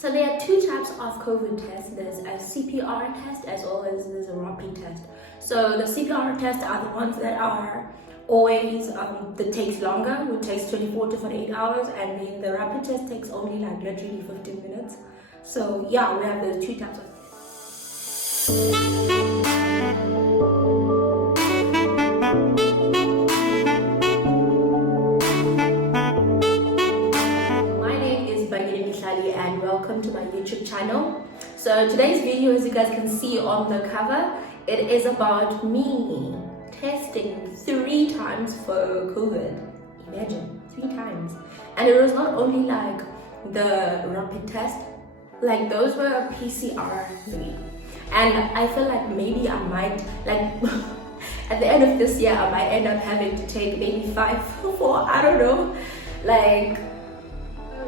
So there are two types of COVID tests. There's a CPR test as well as there's a rapid test. So the CPR tests are the ones that are always, that takes longer, which takes 24 to 48 hours, and then the rapid test takes only like literally 15 minutes. So yeah, we have those two types of tests. And welcome to my YouTube channel. So today's video, as you guys can see on the cover, it is about me testing 3 times for COVID. Imagine, 3 times. And it was not only like the rapid test, like those were PCR 3. And I feel like maybe I might, like at the end of this year, I might end up having to take maybe 5 or 4, I don't know. Like,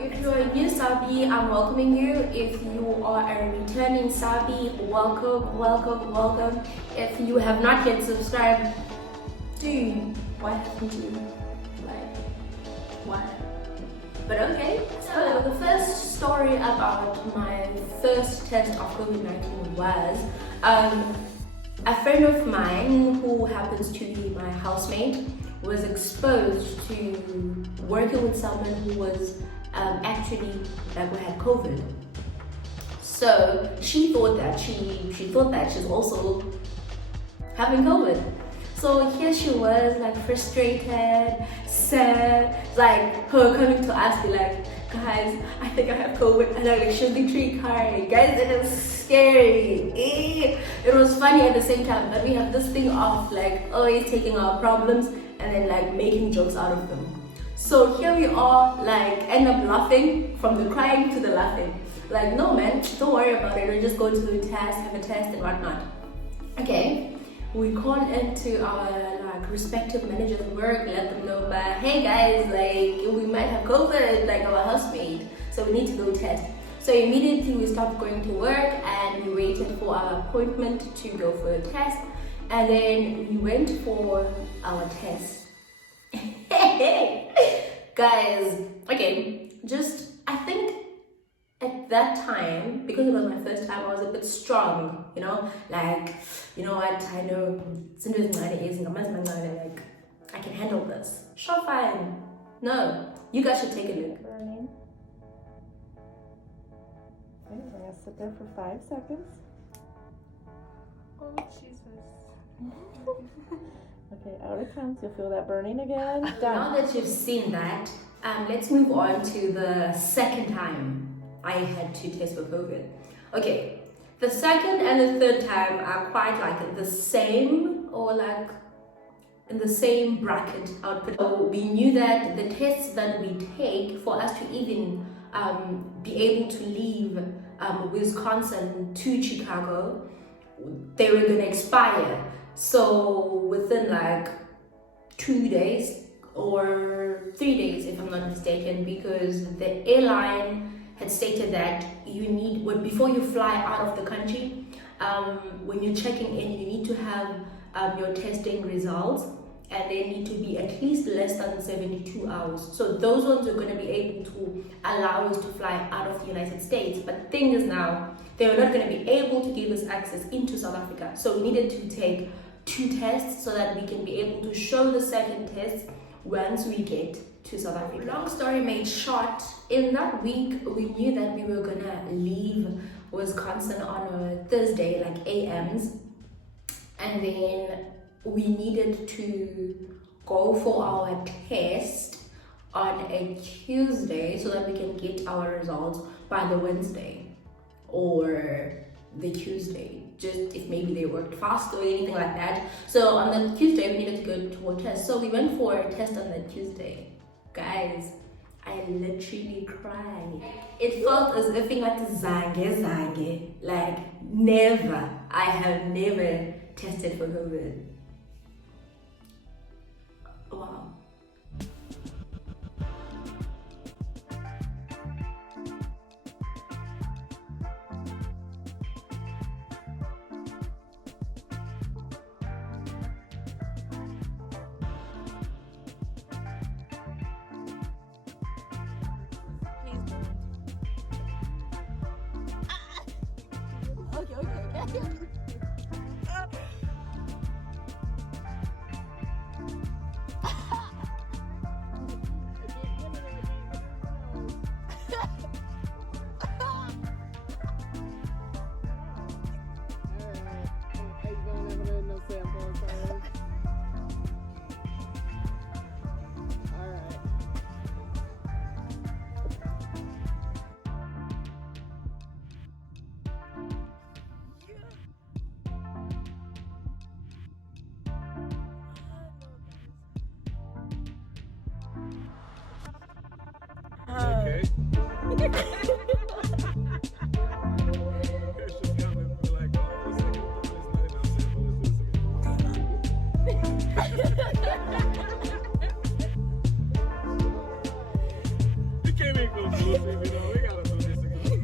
if you're a new Sabi, I'm welcoming you. If you are a returning Sabi, welcome. If you have not yet subscribed, dude, what happened to you? Like, what? But okay. So the first story about my first test of COVID-19 was a friend of mine who happens to be my housemate was exposed to working with someone who was actually we had COVID. So she thought that she's also having COVID. So here she was, like frustrated, sad, like her coming to us be like, guys, I think I have COVID, and like she's literally crying. Guys, it was scary. It was funny at the same time, but we have this thing of like always taking our problems and then like making jokes out of them. So here we are, like end up laughing from the crying to the laughing. Like, no man, don't worry about it. We're just going to do a test, have a test and whatnot. Okay, we called into our like respective managers at work, let them know that, hey guys, like we might have COVID, like our housemate, so we need to go test. So immediately we stopped going to work and we waited for our appointment to go for a test, and then we went for our test. Guys, okay, just I think at that time, because it was my first time, I was a bit strong, you know, like, you know what, I know like I can handle this. Sure, fine. No, you guys should take a look. Burning. Okay, we're gonna sit there for 5 seconds. Oh Jesus. Okay, out of counts, you'll feel that burning again. Done. Now that you've seen that, let's move on to the second time I had to test for COVID. Okay, the second and the third time are quite like the same, or like in the same bracket output. So we knew that the tests that we take for us to even be able to leave Wisconsin to Chicago, they were going to expire. So within like 2 days or 3 days, if I'm not mistaken, because the airline had stated that you need, before you fly out of the country, when you're checking in, you need to have your testing results, and they need to be at least less than 72 hours. So those ones are going to be able to allow us to fly out of the United States. But the thing is now, they are not going to be able to give us access into South Africa. So we needed to take 2 tests so that we can be able to show the second test once we get to South Africa. Long story made short, in that week we knew that we were gonna leave Wisconsin on a Thursday, like AMs, and then we needed to go for our test on a Tuesday so that we can get our results by the Wednesday or the Tuesday, just if maybe they worked fast or anything like that. So on the Tuesday we needed to go to a test, so we went for a test on the Tuesday. Guys, I literally cried. It felt as if it like zange, like never, I have never tested for COVID. Wow. Okay. You can't make no bullshit, you know. We gotta do this again.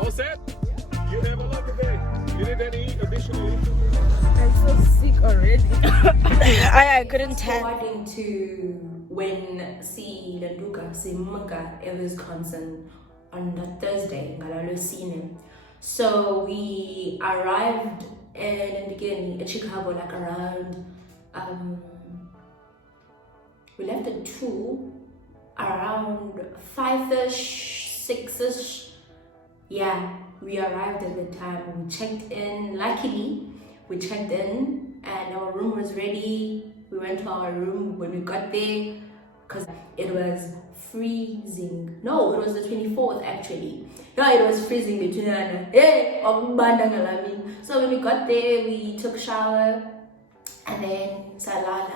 All set? You have a lovely day. You need any additional info? I'm so sick already. I couldn't tell. According to when si Landuka si Muka in Wisconsin on the Thursday, Ngalalosine. So we arrived in Chicago like around we left at 2, around 5ish, 6ish. Yeah, we arrived at the time. We checked in. Luckily, we checked in and our room was ready. We went to our room when we got there because it was freezing. No, it was the 24th actually. No, it was freezing between so when we got there, we took a shower and then salala.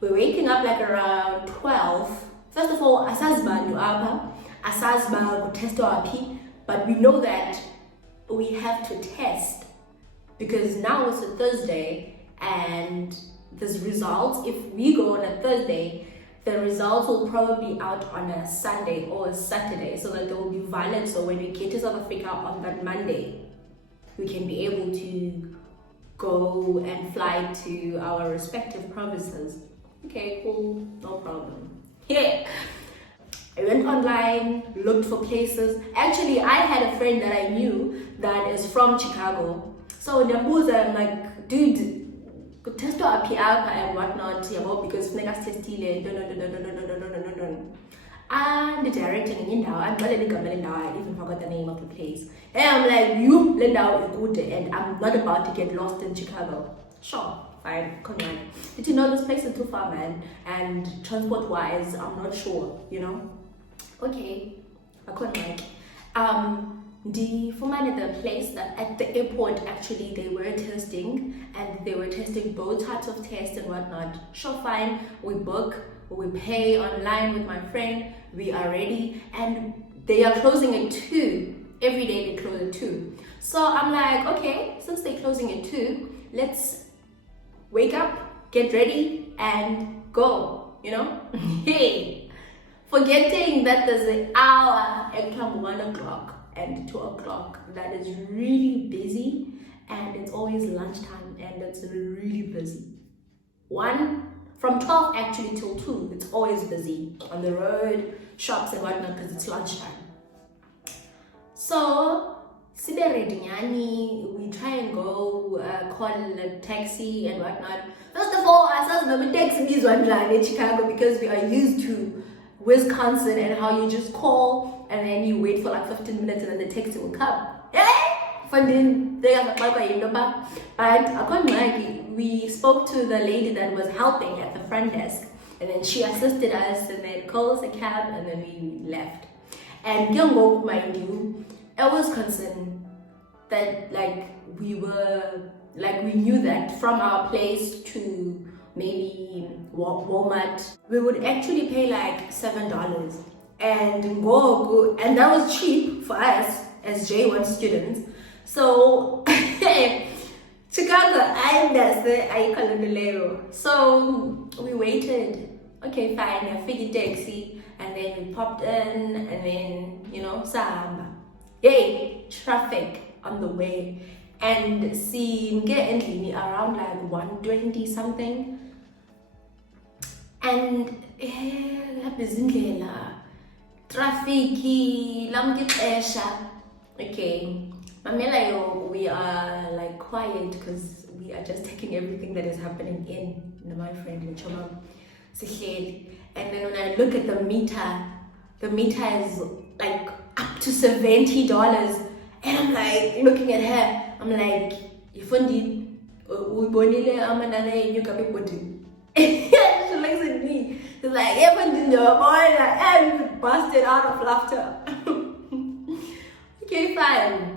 We're waking up like around 12. First of all, asazba test our P, but we know that we have to test because now it's a Thursday and the results, if we go on a Thursday, the results will probably be out on a Sunday or a Saturday so that they will be valid. So when we get to South Africa on that Monday, we can be able to go and fly to our respective provinces. Okay, cool, no problem. Yeah. I went online, looked for places. Actually, I had a friend that I knew that is from Chicago. So in Nambuza, I'm like, dude, test our PR and whatnot, because Negas testile, and the director in Indau, I'm not letting Indau, I even forgot the name of the place. And I'm like, you Lindau is good and I'm not about to get lost in Chicago. Sure, fine, come on. Did you know this place is too far, man? And transport wise, I'm not sure, you know? Okay, I couldn't like. The woman at the place that at the airport actually they were testing and they were testing both types of tests and whatnot. Sure, fine, we book, we pay online with my friend, we are ready, and they are closing at 2. Every day they close at 2. So I'm like, okay, since they're closing at 2, let's wake up, get ready, and go, you know? Hey, forgetting that there's an hour at 1 o'clock and 2 o'clock that is really busy, and it's always lunchtime and it's really busy. From 12 actually till 2, it's always busy on the road, shops and whatnot because it's lunchtime. So we try and go call a taxi and whatnot. First of all, I saw the taxi is one in Chicago because we are used to Wisconsin and how you just call and then you wait for like 15 minutes and then the taxi will come. But we spoke to the lady that was helping at the front desk and then she assisted us and then called us a cab and then we left. And mind you, I was concerned that we knew that from our place to maybe Walmart, we would actually pay like $7 and go, and that was cheap for us as J1 students. So Chicago, so we waited. Okay, fine, I figured taxi, and then we popped in, and then sahamba. Yay, traffic on the way. and see endlini around like 120 something, and labizindlela traffic lamkixesha. Okay, mamela yo, we are like quiet because we are just taking everything that is happening in my friend in Choma. And then when I look at the meter is like up to $70, and I'm like looking at her, I'm like, Ifundi, ubonile amanana yenyu kapipoti. She looks at me, she's like, and busted out of laughter. Okay, fine.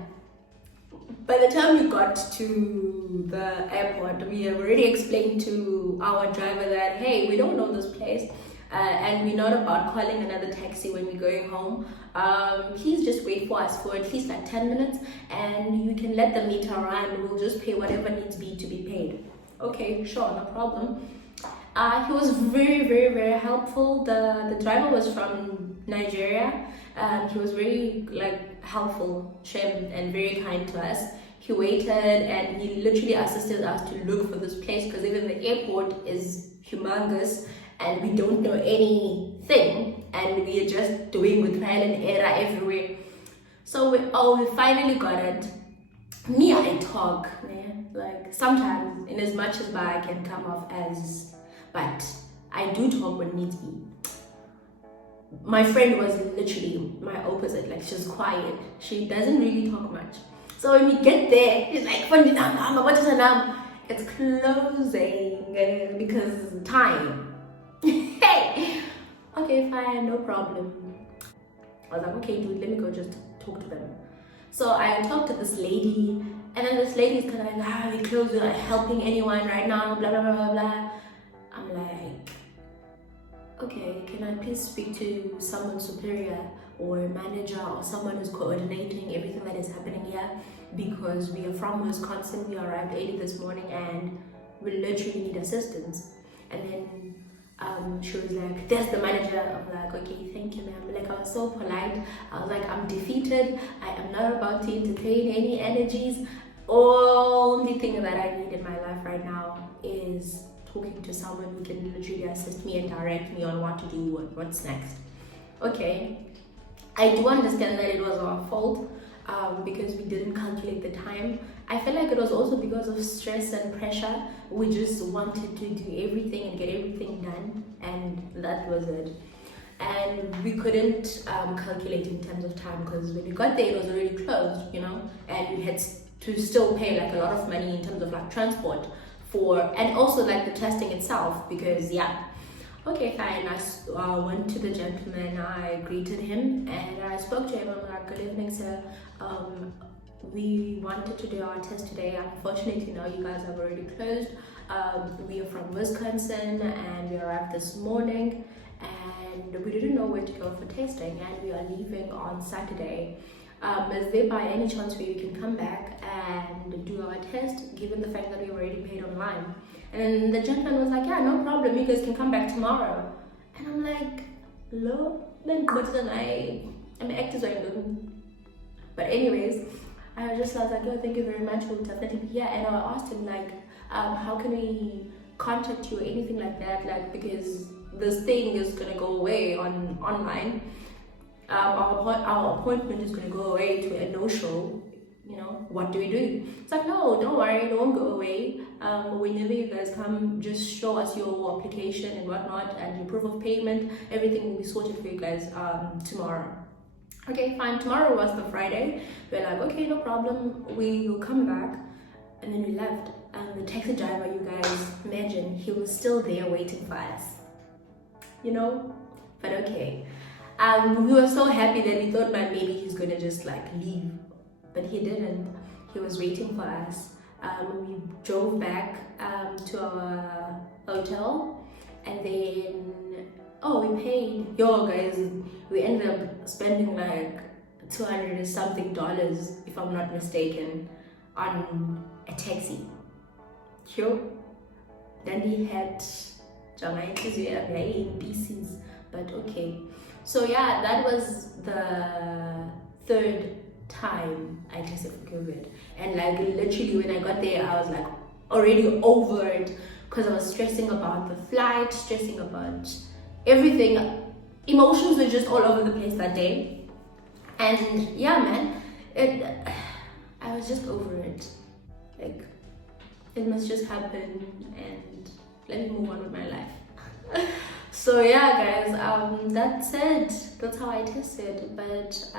By the time we got to the airport, we have already explained to our driver that, hey, we don't know this place, and we're not about calling another taxi when we're going home. Please just wait for us for at least like 10 minutes, and you can let the meter run. We'll just pay whatever needs to be paid. Okay, sure, no problem. He was very, very, very helpful. The driver was from Nigeria. He was very helpful, and very kind to us. He waited and he literally assisted us to look for this place, because even the airport is humongous and we don't know anything, and we are just doing with trial and error everywhere. So we finally got it. Me, I talk, man. Like sometimes, in as much as I can come off as, but I do talk when needs be. My friend was literally my opposite. Like, she's quiet. She doesn't really talk much. So when we get there, she's like, it's closing because time. Hey, okay, fine, no problem. I was like, okay, dude, let me go just talk to them. So I talked to this lady, and then this lady is kind of like, we closed, we're not helping anyone right now, blah, blah, blah, blah, blah. I'm like, okay, can I please speak to someone superior or a manager or someone who's coordinating everything that is happening here? Because we are from Wisconsin, we arrived early this morning and we literally need assistance. And then she was like, there's the manager. I'm like, okay, thank you, ma'am. Like, I was so polite. I was like, I'm defeated. I am not about to entertain any energies. Only thing that I need in my life right now is talking to someone who can literally assist me and direct me on what to do, what's next. Okay, I do understand that it was our fault because we didn't calculate the time. I feel like it was also because of stress and pressure. We just wanted to do everything and get everything done, and that was it. And we couldn't calculate in terms of time, because when we got there it was already closed, and we had to still pay like a lot of money in terms of like transport and also like the testing itself, because okay, fine. I went to the gentleman, I greeted him and I spoke to him. I'm like, good evening, sir. We wanted to do our test today. Unfortunately, now you guys have already closed. We are from Wisconsin and we arrived this morning, and we didn't know where to go for testing, and we are leaving on Saturday. Is there by any chance where we can come back and do our test, given the fact that we already paid online? And the gentleman was like, yeah, no problem, you guys can come back tomorrow. And I'm like, hello? Then what did I'm actors are doing. But anyways, I was like, oh, thank you very much, we'll definitely be here. And I asked him like, how can we contact you or anything like that? Like, because this thing is gonna go away online. Our appointment is going to go away to a no-show, what do we do? It's like, no, don't worry, don't go away. Whenever you guys come, just show us your application and whatnot and your proof of payment. Everything will be sorted for you guys tomorrow. Okay, fine. Tomorrow was the Friday. We're like, okay, no problem, we will come back. And then we left. The taxi driver, you guys, imagine, he was still there waiting for us. But okay. We were so happy that we thought maybe he's gonna just like leave, but he didn't. He was waiting for us. We drove back to our hotel, and then we paid. Yo guys, we ended up spending like $200 and something, if I'm not mistaken, on a taxi. Then he had in pieces, but okay. So yeah, that was the third time I tested for COVID. And like literally when I got there, I was like already over it because I was stressing about the flight, stressing about everything. Emotions were just all over the place that day. And yeah, man, I was just over it. Like, it must just happen and let me move on with my life. So yeah, guys, that's it. That's how I tested. But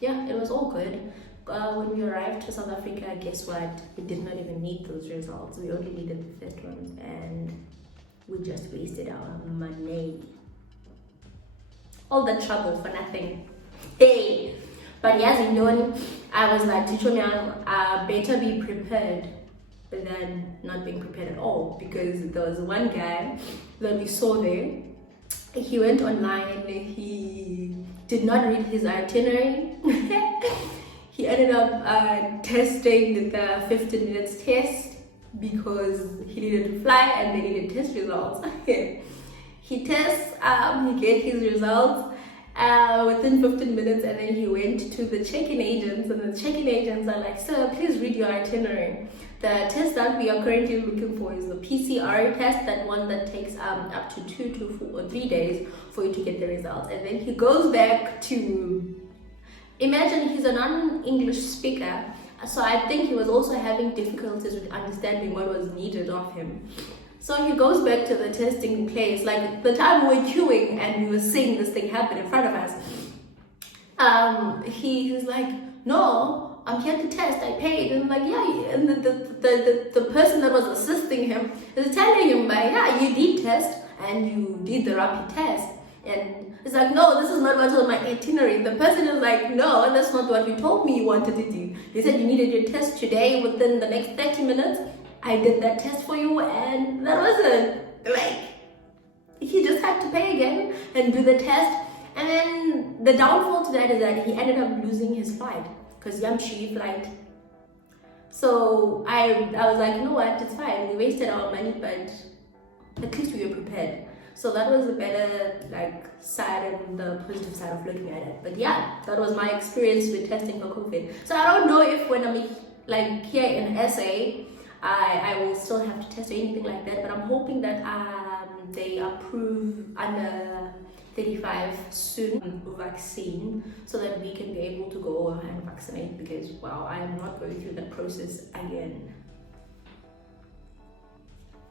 yeah, it was all good. When we arrived to South Africa, guess what? We did not even need those results. We only needed the first ones, and we just wasted our money. All the trouble for nothing. Hey! But yes, you know, I was like, I better be prepared than not being prepared at all, because there was one guy that we saw there. He went online, he did not read his itinerary. He ended up testing the 15 minutes test because he needed to fly and they needed test results. He tests, he gets his results within 15 minutes, and then he went to the check-in agents, and the check-in agents are like, sir, please read your itinerary. The test that we are currently looking for is the PCR test, that one that takes up to 2 to 4 or 3 days for you to get the results. And then he goes back to, imagine he's a non-English speaker, so I think he was also having difficulties with understanding what was needed of him. So he goes back to the testing place, like the time we were queuing and we were seeing this thing happen in front of us. He's like, no, I'm here to test, I paid. And I'm like, yeah, and the person that was assisting him is telling him, like, yeah, you did test and you did the rapid test. And it's like, no, this is not what's on my itinerary. The person is like, no, that's not what you told me you wanted to do. You said you needed your test today within the next 30 minutes. I did that test for you, and that wasn't, like, he just had to pay again and do the test. And then the downfall to that is that he ended up losing his flight, because Yamshi flight. So I was like, you know what, it's fine, we wasted our money, but at least we were prepared. So that was the better side and the positive side of looking at it. But yeah, that was my experience with testing for COVID. So I don't know if when I'm here in SA, I will still have to test or anything like that. But I'm hoping that they approve under 35 soon vaccine, so that we can be able to go and vaccinate, because wow, I am not going through that process again.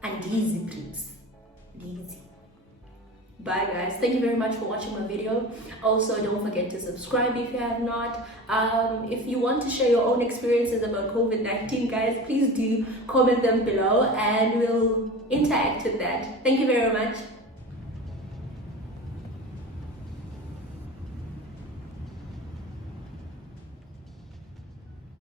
And easy, please. Easy. Bye guys, thank you very much for watching my video. Also, don't forget to subscribe if you have not. If you want to share your own experiences about COVID-19, guys, please do comment them below and we'll interact with that. Thank you very much.